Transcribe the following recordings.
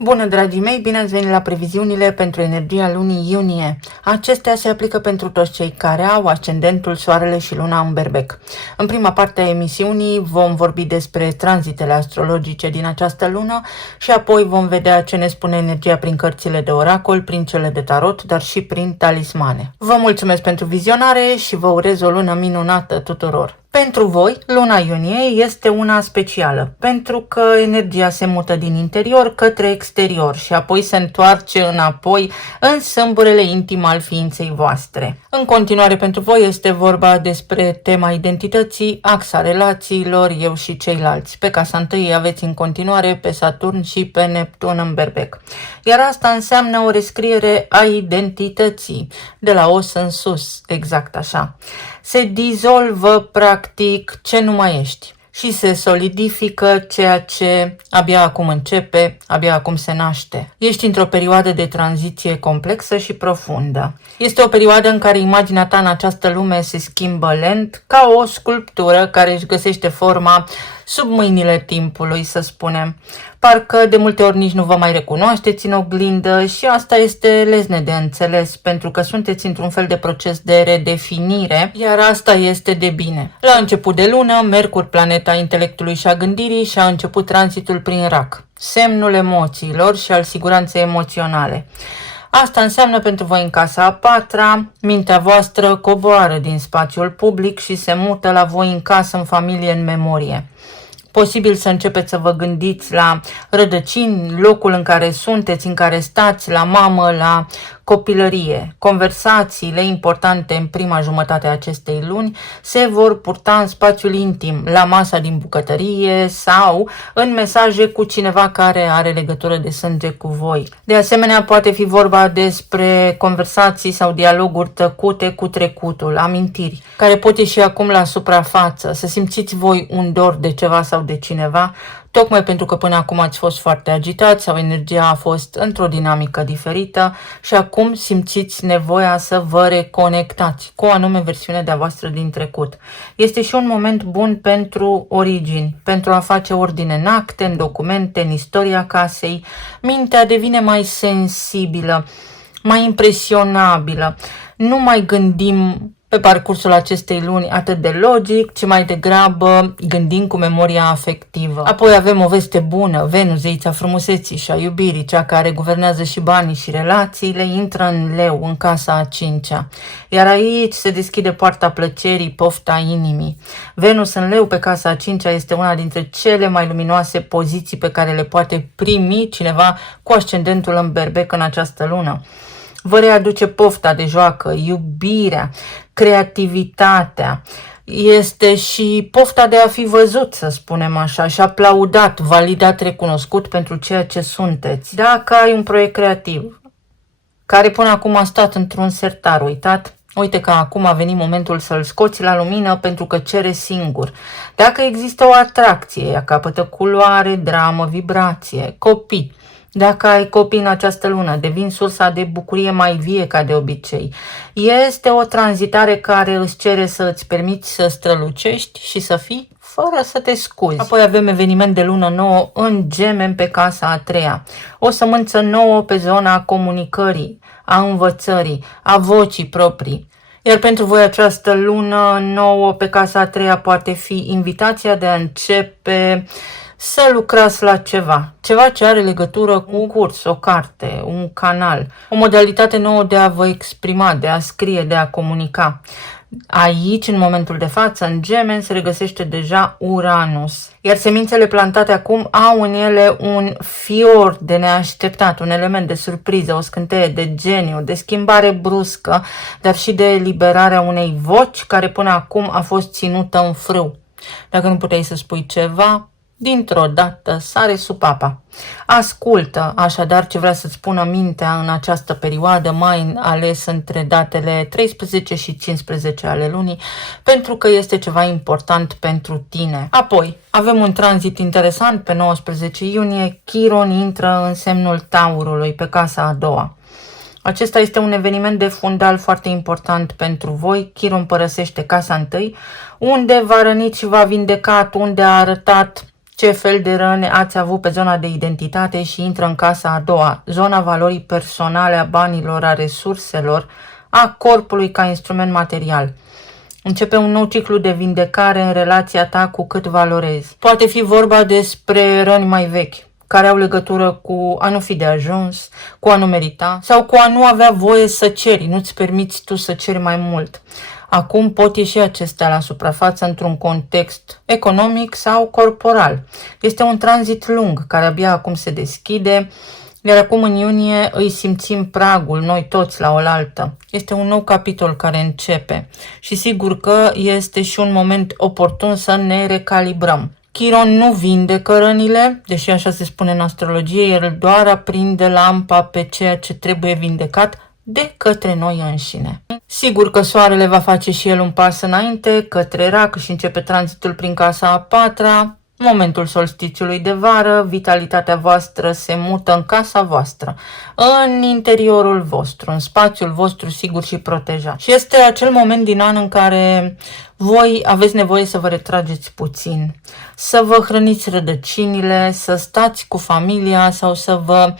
Bună, dragii mei, bine ați venit la previziunile pentru energia lunii iunie. Acestea se aplică pentru toți cei care au ascendentul, soarele și luna în berbec. În prima parte a emisiunii vom vorbi despre tranzitele astrologice din această lună și apoi vom vedea ce ne spune energia prin cărțile de oracol, prin cele de tarot, dar și prin talismane. Vă mulțumesc pentru vizionare și vă urez o lună minunată tuturor. Pentru voi, luna iunie este una specială, pentru că energia se mută din interior către exterior și apoi se întoarce înapoi în sâmburele intim al ființei voastre. În continuare, pentru voi este vorba despre tema identității, axa relațiilor, eu și ceilalți. Pe casa întâi aveți în continuare pe Saturn și pe Neptun în berbec. Iar asta înseamnă o rescriere a identității, de la os în sus, exact așa. Se dizolvă practic ce nu mai ești și se solidifică ceea ce abia acum începe, abia acum se naște. Ești într-o perioadă de tranziție complexă și profundă. Este o perioadă în care imaginea ta în această lume se schimbă lent, ca o sculptură care își găsește forma sub mâinile timpului, să spunem. Parcă de multe ori nici nu vă mai recunoașteți în oglindă și asta este lezne de înțeles, pentru că sunteți într-un fel de proces de redefinire, iar asta este de bine. La început de lună, Mercur, planeta intelectului și a gândirii, și-a început tranzitul prin Rac, semnul emoțiilor și al siguranței emoționale. Asta înseamnă pentru voi în casa a patra, mintea voastră coboară din spațiul public și se mută la voi în casă, în familie, în memorie. Posibil să începeți să vă gândiți la rădăcini, locul în care sunteți, în care stați, la mamă, la copilărie. Conversațiile importante în prima jumătate a acestei luni se vor purta în spațiul intim, la masa din bucătărie sau în mesaje cu cineva care are legătură de sânge cu voi. De asemenea, poate fi vorba despre conversații sau dialoguri tăcute cu trecutul, amintiri, care pot ieși acum la suprafață, să simțiți voi un dor de ceva sau de cineva, tocmai pentru că până acum ați fost foarte agitați sau energia a fost într-o dinamică diferită și acum simțiți nevoia să vă reconectați cu o anume versiune de-a voastră din trecut. Este și un moment bun pentru origini, pentru a face ordine în acte, în documente, în istoria casei. Mintea devine mai sensibilă, mai impresionabilă. Nu mai gândim pe parcursul acestei luni atât de logic, ci mai degrabă gândim cu memoria afectivă. Apoi avem o veste bună. Venus, zeița frumuseții și a iubirii, cea care guvernează și banii și relațiile, intră în leu, în casa a cincea. Iar aici se deschide poarta plăcerii, pofta inimii. Venus în leu pe casa a cincea este una dintre cele mai luminoase poziții pe care le poate primi cineva cu ascendentul în berbec în această lună. Vă readuce pofta de joacă, iubirea, creativitatea. Este și pofta de a fi văzut, să spunem așa, și aplaudat, validat, recunoscut pentru ceea ce sunteți. Dacă ai un proiect creativ care până acum a stat într-un sertar uitat, uite că acum a venit momentul să-l scoți la lumină pentru că cere singur. Dacă există o atracție, ea capătă culoare, dramă, vibrație, copii. Dacă ai copii în această lună, devin sursa de bucurie mai vie ca de obicei. Este o tranzitare care îți cere să îți permiți să strălucești și să fii fără să te scuzi. Apoi avem eveniment de lună nouă în Gemeni pe casa a treia. O sămânță nouă pe zona comunicării, a învățării, a vocii proprii. Iar pentru voi această lună nouă pe casa a treia poate fi invitația de a începe să lucrați la ceva ce are legătură cu un curs, o carte, un canal, o modalitate nouă de a vă exprima, de a scrie, de a comunica. Aici, în momentul de față, în Gemeni, se regăsește deja Uranus. Iar semințele plantate acum au în ele un fior de neașteptat, un element de surpriză, o scânteie de geniu, de schimbare bruscă, dar și de eliberarea unei voci care până acum a fost ținută în frâu. Dacă nu puteai să spui ceva, dintr-o dată sare supapa. Ascultă așadar ce vrea să-ți spună mintea în această perioadă, mai ales între datele 13 și 15 ale lunii, pentru că este ceva important pentru tine. Apoi, avem un tranzit interesant pe 19 iunie, Chiron intră în semnul Taurului pe casa a doua. Acesta este un eveniment de fundal foarte important pentru voi. Chiron părăsește casa întâi, unde v-a rănit și v-a vindecat, unde a arătat ce fel de răni ați avut pe zona de identitate și intră în casa a doua, zona valorii personale, a banilor, a resurselor, a corpului ca instrument material. Începe un nou ciclu de vindecare în relația ta cu cât valorezi. Poate fi vorba despre răni mai vechi, care au legătură cu a nu fi de ajuns, cu a nu merita sau cu a nu avea voie să ceri, nu-ți permiți tu să ceri mai mult. Acum pot ieși acestea la suprafață într-un context economic sau corporal. Este un tranzit lung care abia acum se deschide, iar acum în iunie îi simțim pragul, noi toți la oaltă. Este un nou capitol care începe și sigur că este și un moment oportun să ne recalibrăm. Chiron nu vindecă rănile, deși așa se spune în astrologie, el doar aprinde lampa pe ceea ce trebuie vindecat de către noi înșine. Sigur că soarele va face și el un pas înainte către rac și începe tranzitul prin casa a patra. Momentul solstițiului de vară, vitalitatea voastră se mută în casa voastră, în interiorul vostru, în spațiul vostru sigur și protejat. Și este acel moment din an în care voi aveți nevoie să vă retrageți puțin, să vă hrăniți rădăcinile, să stați cu familia sau să vă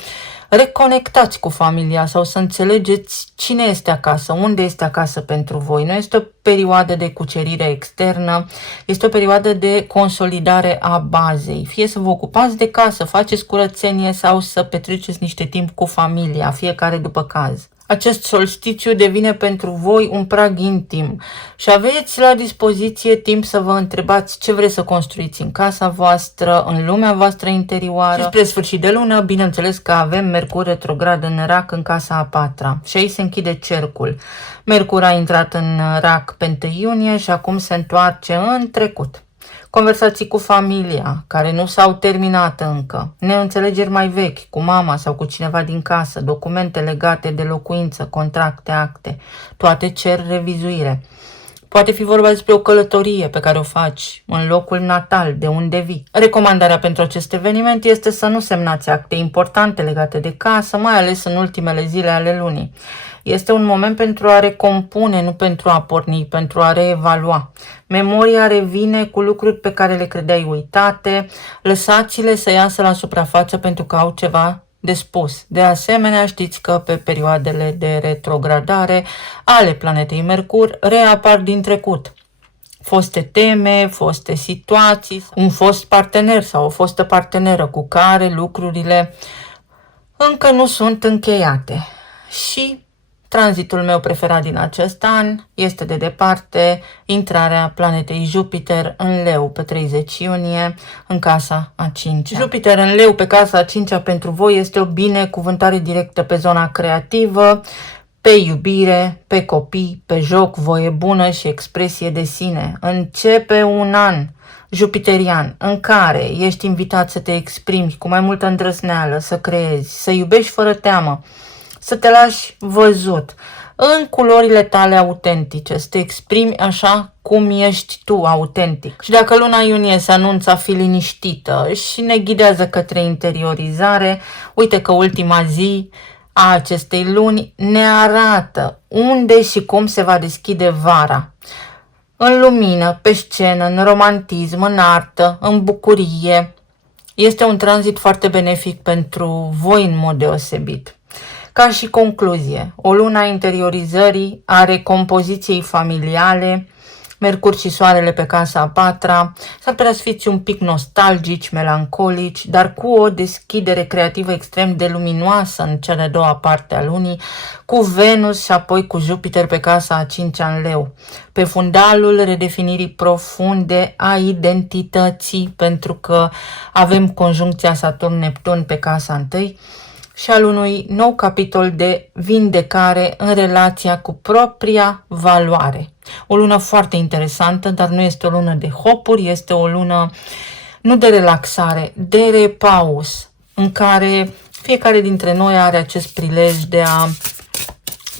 reconectați cu familia sau să înțelegeți cine este acasă, unde este acasă pentru voi. Nu este o perioadă de cucerire externă, este o perioadă de consolidare a bazei. Fie să vă ocupați de casă, faceți curățenie sau să petreceți niște timp cu familia, fiecare după caz. Acest solstițiu devine pentru voi un prag intim și aveți la dispoziție timp să vă întrebați ce vreți să construiți în casa voastră, în lumea voastră interioară. Și spre sfârșit de lună, bineînțeles că avem Mercur retrograd în rac în casa a patra și aici se închide cercul. Mercur a intrat în rac pe 1 iunie și acum se întoarce în trecut. Conversații cu familia, care nu s-au terminat încă, neînțelegeri mai vechi cu mama sau cu cineva din casă, documente legate de locuință, contracte, acte, toate cer revizuire. Poate fi vorba despre o călătorie pe care o faci în locul natal, de unde vii. Recomandarea pentru acest eveniment este să nu semnați acte importante legate de casă, mai ales în ultimele zile ale lunii. Este un moment pentru a recompune, nu pentru a porni, pentru a reevalua. Memoria revine cu lucruri pe care le credeai uitate, lăsați-le să iasă la suprafață pentru că au ceva de spus. De asemenea, știți că pe perioadele de retrogradare ale planetei Mercur reapar din trecut foste teme, foste situații, un fost partener sau o fostă parteneră cu care lucrurile încă nu sunt încheiate. Și tranzitul meu preferat din acest an este de departe intrarea planetei Jupiter în Leu pe 30 iunie în casa a 5-a. Jupiter în Leu pe casa a 5-a pentru voi este o binecuvântare directă pe zona creativă, pe iubire, pe copii, pe joc, voie bună și expresie de sine. Începe un an jupiterian în care ești invitat să te exprimi cu mai multă îndrăzneală, să creezi, să iubești fără teamă, să te lași văzut în culorile tale autentice, să te exprimi așa cum ești tu, autentic. Și dacă luna iunie se anunță a fi liniștită și ne ghidează către interiorizare, uite că ultima zi a acestei luni ne arată unde și cum se va deschide vara. În lumină, pe scenă, în romantism, în artă, în bucurie. Este un tranzit foarte benefic pentru voi în mod deosebit. Ca și concluzie, o lună a interiorizării, a recompoziției familiale, Mercur și Soarele pe casa a patra, s-ar putea să fiți un pic nostalgici, melancolici, dar cu o deschidere creativă extrem de luminoasă în cea de-a doua parte a lunii, cu Venus și apoi cu Jupiter pe casa a 5-a în Leu, pe fundalul redefinirii profunde a identității, pentru că avem conjuncția Saturn-Neptun pe casa 1, și al unui nou capitol de vindecare în relația cu propria valoare. O lună foarte interesantă, dar nu este o lună de hopuri, este o lună nu de relaxare, de repaus, în care fiecare dintre noi are acest prilej de a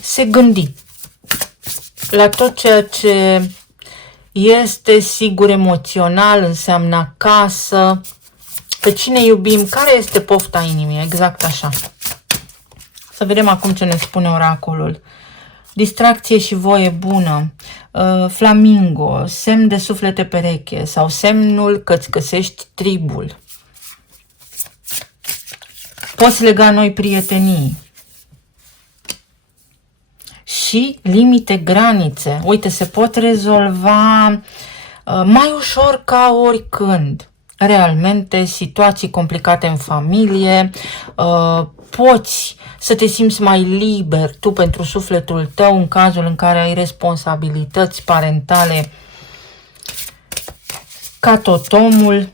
se gândi la tot ceea ce este sigur emoțional, înseamnă acasă, pe cine iubim, care este pofta inimii, exact așa. Să vedem acum ce ne spune oracolul. distracție și voie bună, flamingo, semn de suflete pereche sau semnul că îți găsești tribul. Poți lega noi prietenii. Și limite, granițe. Uite, se pot rezolva mai ușor ca oricând. Realmente, situații complicate în familie, poți să te simți mai liber tu pentru sufletul tău în cazul în care ai responsabilități parentale ca tot omul.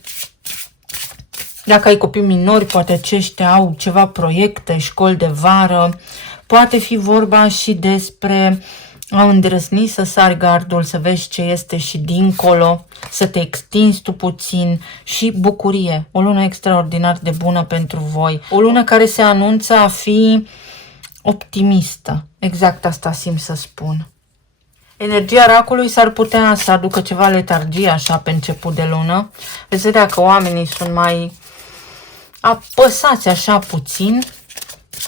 Dacă ai copii minori, poate aceștia au ceva proiecte, școli de vară. Poate fi vorba și despre a îndrăzni să sari gardul, să vezi ce este și dincolo, să te extinzi tu puțin și bucurie. O lună extraordinar de bună pentru voi. O lună care se anunță a fi optimistă. Exact asta simt să spun. Energia racului s-ar putea să aducă ceva letargie așa pe început de lună. Veți vedea că oamenii sunt mai apăsați așa puțin,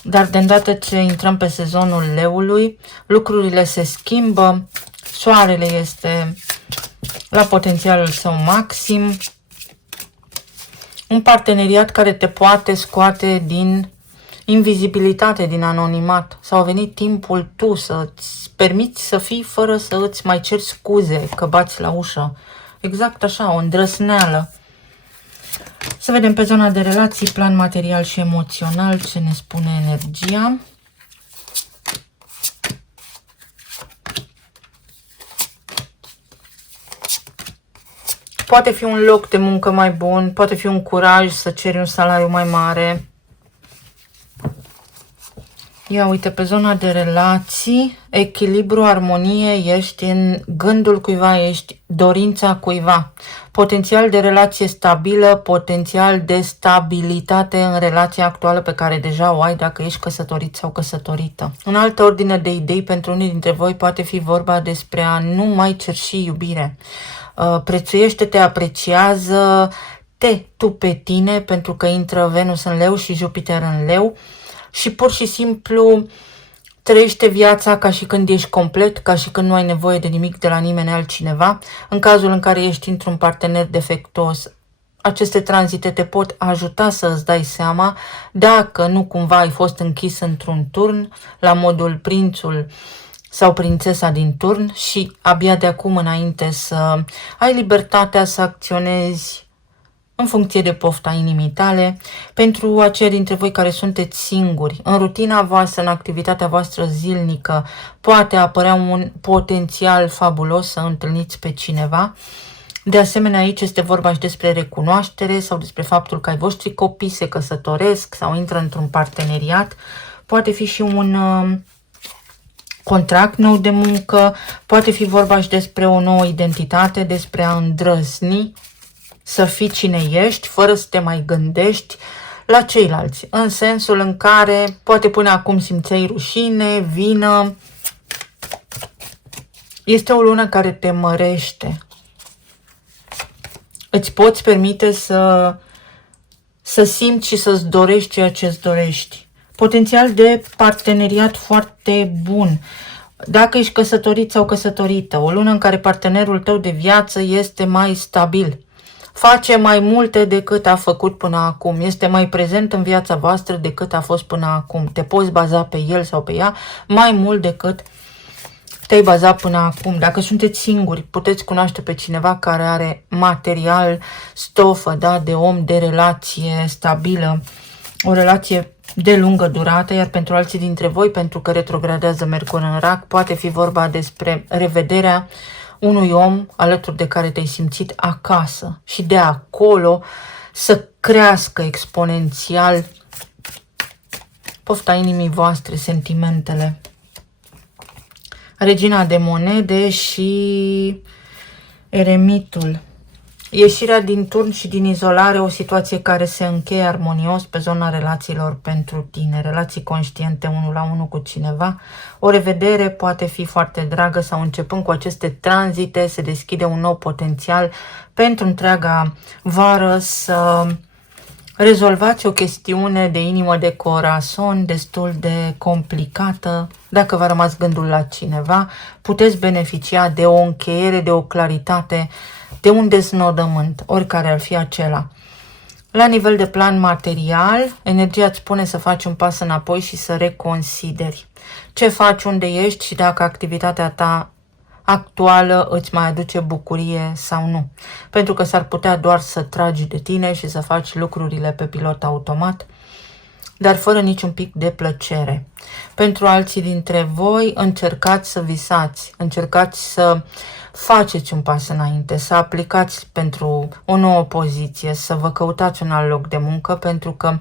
dar de îndată ce intrăm pe sezonul leului, lucrurile se schimbă, soarele este la potențialul său maxim, un parteneriat care te poate scoate din invizibilitate, din anonimat. Sau a venit timpul tu să-ți permiți să fii fără să îți mai ceri scuze că bați la ușă. Exact așa, o îndrăsneală. Să vedem pe zona de relații, plan material și emoțional, ce ne spune energia. Poate fi un loc de muncă mai bun, poate fi un curaj să ceri un salariu mai mare. Ia uite, pe zona de relații, echilibru, armonie, ești în gândul cuiva, ești dorința cuiva. Potențial de relație stabilă, potențial de stabilitate în relația actuală pe care deja o ai dacă ești căsătorit sau căsătorită. În altă ordine de idei, pentru unii dintre voi poate fi vorba despre a nu mai cerși iubire. Prețuiește-te, apreciază-te tu pe tine, pentru că intră Venus în leu și Jupiter în leu. Și pur și simplu trăiește viața ca și când ești complet, ca și când nu ai nevoie de nimic de la nimeni altcineva. În cazul în care ești într-un partener defectuos, aceste tranzite te pot ajuta să îți dai seama dacă nu cumva ai fost închis într-un turn, la modul prințul sau prințesa din turn și abia de acum înainte să ai libertatea să acționezi în funcție de pofta inimii tale. Pentru aceia dintre voi care sunteți singuri, în rutina voastră, în activitatea voastră zilnică, poate apărea un potențial fabulos să întâlniți pe cineva. De asemenea, aici este vorba și despre recunoaștere sau despre faptul că ai voștri copii se căsătoresc sau intră într-un parteneriat. Poate fi și un contract nou de muncă, poate fi vorba și despre o nouă identitate, despre a îndrăzni să fii cine ești, fără să te mai gândești la ceilalți, în sensul în care poate până acum simțeai rușine, vină. Este o lună care te mărește. Îți poți permite să simți și să-ți dorești ceea ce îți dorești. Potențial de parteneriat foarte bun. Dacă ești căsătorit sau căsătorită, o lună în care partenerul tău de viață este mai stabil, face mai multe decât a făcut până acum, este mai prezent în viața voastră decât a fost până acum. Te poți baza pe el sau pe ea mai mult decât te-ai bazat până acum. Dacă sunteți singuri, puteți cunoaște pe cineva care are material, stofă, da, de om, de relație stabilă, o relație de lungă durată, iar pentru alții dintre voi, pentru că retrogradează Mercur în Rac, poate fi vorba despre revederea unui om alături de care te-ai simțit acasă și de acolo să crească exponențial pofta inimii voastre, sentimentele. Regina de monede și eremitul. Ieșirea din turn și din izolare, o situație care se încheie armonios pe zona relațiilor pentru tine. Relații conștiente 1 la 1 cu cineva. O revedere poate fi foarte dragă sau începând cu aceste tranzite se deschide un nou potențial pentru întreaga vară să Rezolvați o chestiune de inimă, de corazon, destul de complicată. Dacă v-a rămas gândul la cineva, puteți beneficia de o încheiere, de o claritate, de un deznodământ, oricare ar fi acela. La nivel de plan material, energia îți spune să faci un pas înapoi și să reconsideri ce faci, unde ești și dacă activitatea ta actuală îți mai aduce bucurie sau nu. Pentru că s-ar putea doar să tragi de tine și să faci lucrurile pe pilot automat, dar fără niciun pic de plăcere. Pentru alții dintre voi, încercați să visați, încercați să faceți un pas înainte, să aplicați pentru o nouă poziție, să vă căutați un alt loc de muncă, pentru că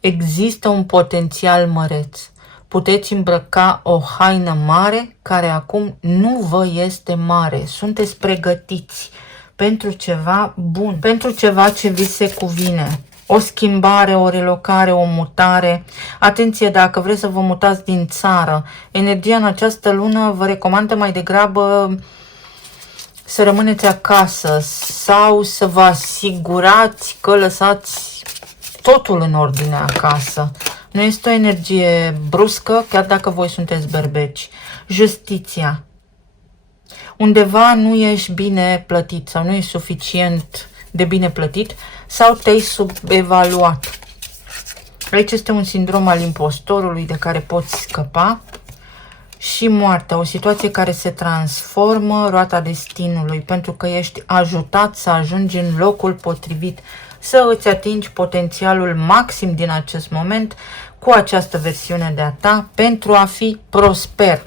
există un potențial măreț. Puteți îmbrăca o haină mare care acum nu vă este mare. Sunteți pregătiți pentru ceva bun, pentru ceva ce vi se cuvine. O schimbare, o relocare, o mutare. Atenție, dacă vreți să vă mutați din țară, energia în această lună vă recomandă mai degrabă să rămâneți acasă sau să vă asigurați că lăsați totul în ordine acasă. Nu este o energie bruscă, chiar dacă voi sunteți berbeci. Justiția. Undeva nu ești bine plătit sau nu ești suficient de bine plătit sau te-ai subevaluat. Aici este un sindrom al impostorului de care poți scăpa. Și moartea, o situație care se transformă, roata destinului, pentru că ești ajutat să ajungi în locul potrivit, să îți atingi potențialul maxim din acest moment cu această versiune de a ta pentru a fi prosper,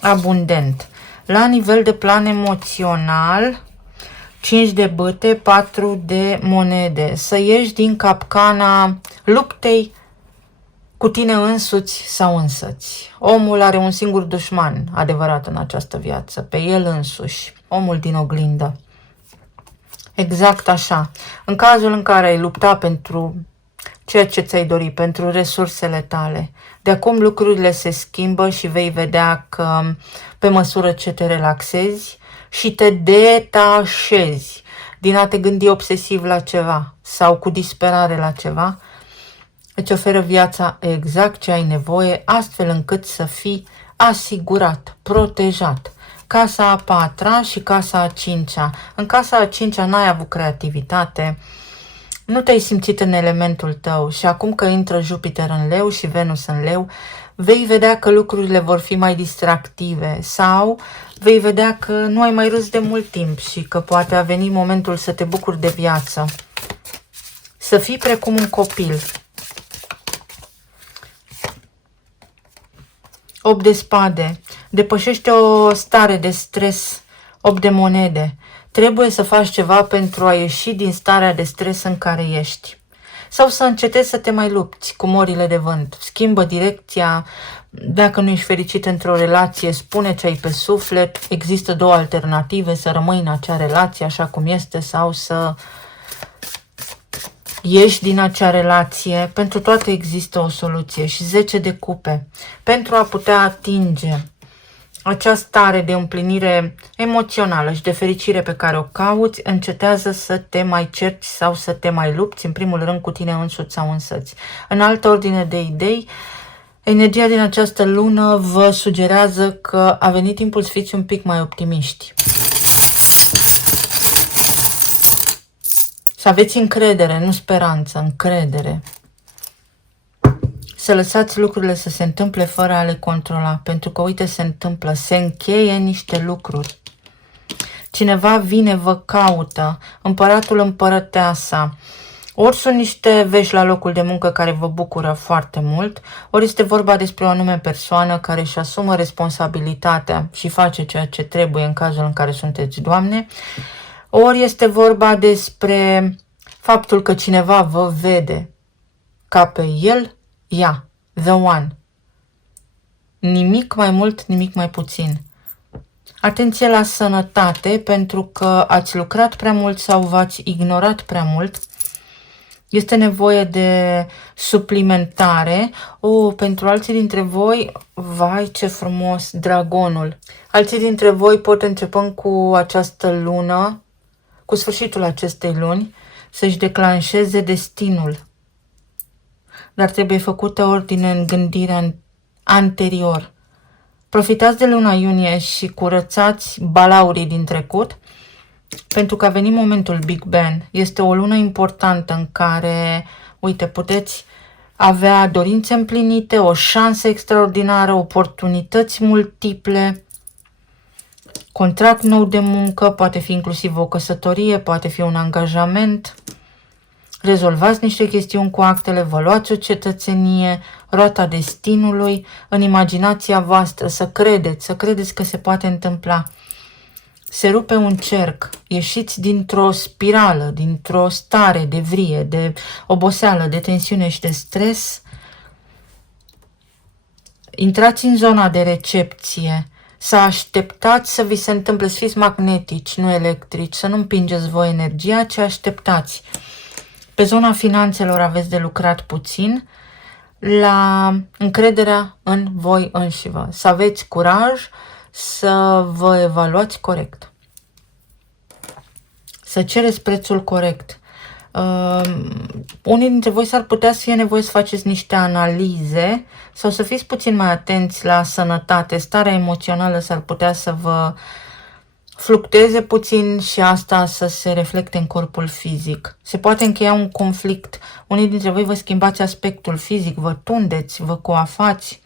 abundent. La nivel de plan emoțional, 5 de bâte, 4 de monede. Să ieși din capcana luptei cu tine însuți sau însăți. Omul are un singur dușman adevărat în această viață, pe el însuși, omul din oglindă. Exact așa. În cazul în care ai lupta pentru ceea ce ți-ai dori, pentru resursele tale, de acum lucrurile se schimbă și vei vedea că pe măsură ce te relaxezi și te detașezi din a te gândi obsesiv la ceva sau cu disperare la ceva, îți oferă viața exact ce ai nevoie, astfel încât să fii asigurat, protejat. Casa a 4-a și casa a 5-a. În casa a 5-a n-ai avut creativitate, nu te-ai simțit în elementul tău și acum că intră Jupiter în leu și Venus în leu, vei vedea că lucrurile vor fi mai distractive sau vei vedea că nu ai mai râs de mult timp și că poate a venit momentul să te bucuri de viață. Să fii precum un copil. 8 de spade. Depășește o stare de stres. 8 de monede. Trebuie să faci ceva pentru a ieși din starea de stres în care ești. Sau să încetezi să te mai lupți cu morile de vânt. Schimbă direcția. Dacă nu ești fericit într-o relație, spune ce ai pe suflet. Există 2 alternative, să rămâi în acea relație așa cum este sau să ieși din acea relație. Pentru toate există o soluție. Și 10 de cupe. Pentru a putea atinge acea stare de împlinire emoțională și de fericire pe care o cauți, încetează să te mai cerți sau să te mai lupți, în primul rând cu tine însuți sau însăți. În altă ordine de idei, energia din această lună vă sugerează că a venit timpul să fiți un pic mai optimiști. Să aveți încredere, nu speranță, încredere. Să lăsați lucrurile să se întâmple fără a le controla, pentru că, uite, se întâmplă, se încheie niște lucruri. Cineva vine, vă caută, împăratul, împărăteasa. Ori sunt niște vești la locul de muncă care vă bucură foarte mult, ori este vorba despre o anume persoană care își asumă responsabilitatea și face ceea ce trebuie în cazul în care sunteți doamne, ori este vorba despre faptul că cineva vă vede ca pe el, ea, the one. Nimic mai mult, nimic mai puțin. Atenție la sănătate, pentru că ați lucrat prea mult sau v-ați ignorat prea mult. Este nevoie de suplimentare. Pentru alții dintre voi, vai ce frumos, dragonul. Alții dintre voi pot începând cu această lună, cu sfârșitul acestei luni, să-și declanșeze destinul. Dar trebuie făcută ordine în gândirea anterior. Profitați de luna iunie și curățați balaurii din trecut, pentru că a venit momentul Big Bang. Este o lună importantă în care, uite, puteți avea dorințe împlinite, o șansă extraordinară, oportunități multiple, contract nou de muncă, poate fi inclusiv o căsătorie, poate fi un angajament. Rezolvați niște chestiuni cu actele, vă luați o cetățenie, roata destinului, în imaginația voastră, să credeți că se poate întâmpla. Se rupe un cerc, ieșiți dintr-o spirală, dintr-o stare de vrie, de oboseală, de tensiune și de stres. Intrați în zona de recepție, să așteptați să vi se întâmple, să fiți magnetici, nu electrici, să nu împingeți voi energia, ci așteptați. Pe zona finanțelor aveți de lucrat puțin, la încrederea în voi înșivă. Să aveți curaj să vă evaluați corect. Să cereți prețul corect. Unii dintre voi s-ar putea să fie nevoie să faceți niște analize sau să fiți puțin mai atenți la sănătate. Starea emoțională s-ar putea să vă fluctueze puțin și asta să se reflecte în corpul fizic. Se poate încheia un conflict. Unii dintre voi vă schimbați aspectul fizic, vă tundeți, vă coafați.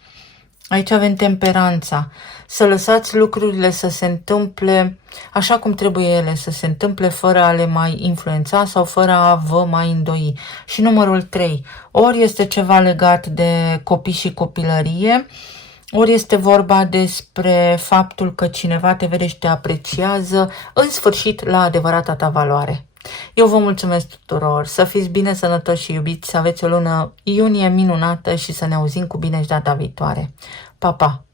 Aici avem temperanța. Să lăsați lucrurile să se întâmple așa cum trebuie ele să se întâmple, fără a le mai influența sau fără a vă mai îndoi. Și numărul 3. Ori este ceva legat de copii și copilărie, ori este vorba despre faptul că cineva te vede și te apreciază, în sfârșit, la adevărata ta valoare. Eu vă mulțumesc tuturor, să fiți bine, sănătoși și iubiți, să aveți o lună iunie minunată și să ne auzim cu bine și data viitoare. Pa, pa!